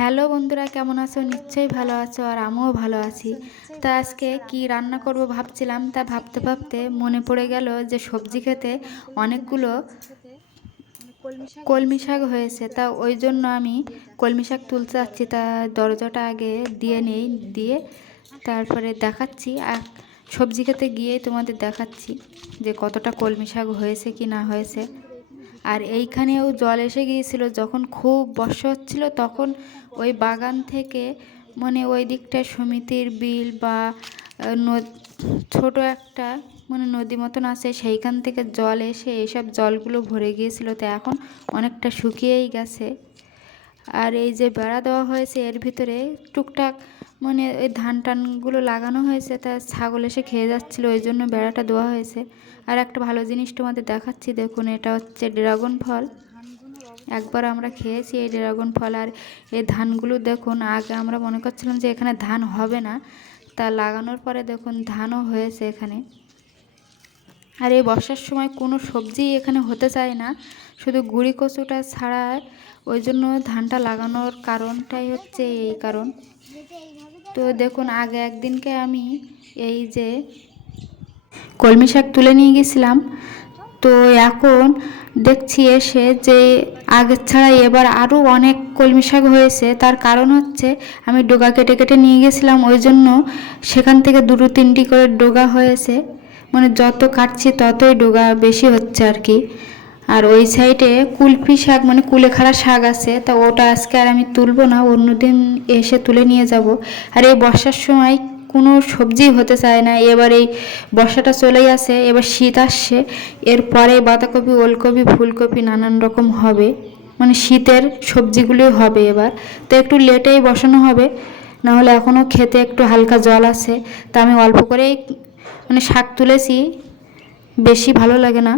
Hello বন্ধুরা, কেমন আছো? নিশ্চয়ই ভালো আছো আর আমিও ভালো আছি। তা আজকে কি রান্না করব ভাবছিলাম, তা ভাবতে ভাবতে মনে পড়ে গেল যে সবজি খেতে অনেকগুলো কলমি শাক হয়েছে, তা ওই জন্য আমি কলমি শাক তুলতে যাচ্ছি। তা দরজাটা আগে দিয়ে নেই, দিয়ে তারপরে দেখাচ্ছি আর সবজি খেতে গিয়ে তোমাদের দেখাচ্ছি যে কতটা কলমি শাক হয়েছে কি না হয়েছে। আর এইখানেও জল এসে গিয়েছিল, যখন খুব বর্ষা হচ্ছিল তখন ওই বাগান থেকে মানে ওই দিকটায় সমিতির বিল বা ছোট একটা মানে নদী মতন আছে, সেইখান থেকে জল এসে এইসব জলগুলো ভরে গিয়েছিল, তো এখন অনেকটা শুকিয়েই গেছে। আর এই যে বেড়া দেওয়া হয়েছে, এর ভিতরে টুকটাক মানে ওই ধান টানগুলো লাগানো হয়েছে, তা ছাগল এসে খেয়ে যাচ্ছিল, ওই জন্য বেড়াটা দেওয়া হয়েছে। আর একটা ভালো জিনিস তোমাদের দেখাচ্ছি, দেখুন, এটা হচ্ছে ড্রাগন ফল। একবার আমরা খেয়েছি এই ড্রাগন ফল, আর এই ধানগুলো দেখুন, আগে আমরা মনে করছিলাম যে এখানে ধান হবে না, তা লাগানোর পরে দেখুন ধানও হয়েছে এখানে। আর এই বর্ষার সময় কোনো সবজি এখানে হতে চায় না। শুধু গুড়ি কচুটা ছাড়া ওই জন্য ধানটা লাগানোর কারণটাই হচ্ছে এই কারণ। তো দেখুন, আগে একদিনকে আমি এই যে কলমি শাক তুলে নিয়ে গেছিলাম। তো এখন দেখছি এসে যে আগের ছাড়া এবার আরও অনেক কলমি শাক হয়েছে। তার কারণ হচ্ছে আমি ডোগা কেটে কেটে নিয়ে গেছিলাম। ওই জন্য সেখান থেকে দুটো তিনটি করে ডোগা হয়েছে। মানে যত কাটছি ততই ডোগা বেশি হচ্ছে আর কি। আর ওই সাইডে কুলপি শাক মানে কুলেখাড়া শাক আছে, তা ওটা আজকে আর আমি তুলবো না, অন্যদিন এসে তুলে নিয়ে যাব। আর এই বর্ষার সময় কোনো সবজি হতে চায় না, এবার এই বর্ষাটা চলেই আসে, এবার শীত আসছে, এরপরে বাঁধাকপি, ওলকপি, ফুলকপি নানান রকম হবে মানে শীতের সবজিগুলোই হবে এবার। তো একটু লেটেই বসানো হবে না হলে এখনও খেতে একটু হালকা জল আছে, তা আমি অল্প করেই মানে শাক তুলেছি বেশি ভালো লাগে না।